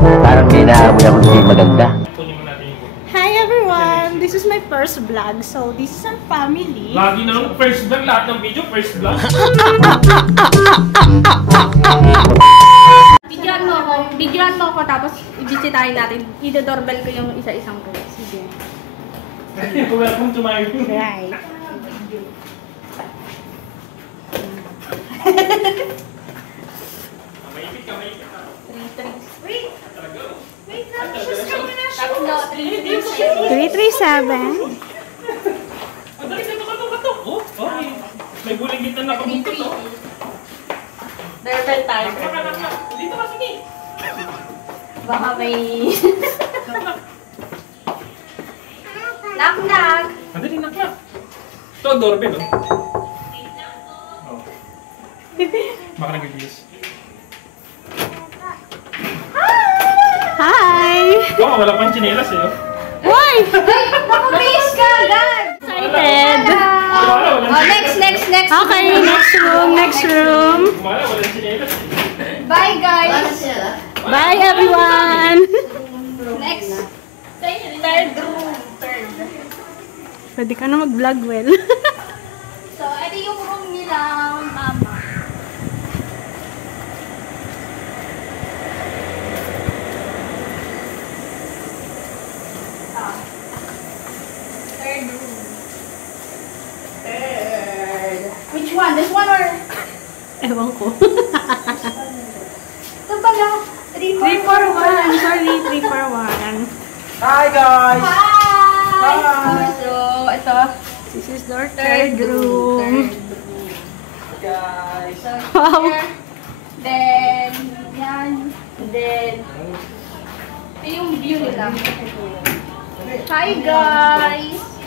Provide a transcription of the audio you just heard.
Parang may naamoy ako hindi maganda. Hi everyone! This is my first vlog. So, this is our family. Lagi na lang first vlog, lahat ng video first vlog. Videoan mo ako tapos i-visitahin natin. I-doorbell ko yung isa-isang ko. Sige. Welcome to my room. Right. Maipit ka. Wait! Wait na! Just kami na siya! 337. Madali ka to. Oh, okay. May buligitan na kabuntot to. Doorbell tayo. Dito ka, sige. Baka may... Knock-knock! Madali na ka. Ito, doorbell, oh. Baka nag-release. Hi! Oo, wala pang chinelas eh, oh. Hoy! Nakapis ka agad! Excited! Wala Oh, next! Okay, next room. Wala chinelas eh. Bye, guys! Bye everyone! Next! Third room. Pwede ka na mag-vlog well. So, ito yung room nilang mama. Third room. Which one? This one or? Ewan ko. Ito pala. 341. Sorry, 341. Hi, guys! Hi! So, ito. This is our third room. Guys! So, Wow. here. Then, yan. Then, ito yung view nila. Hi, guys!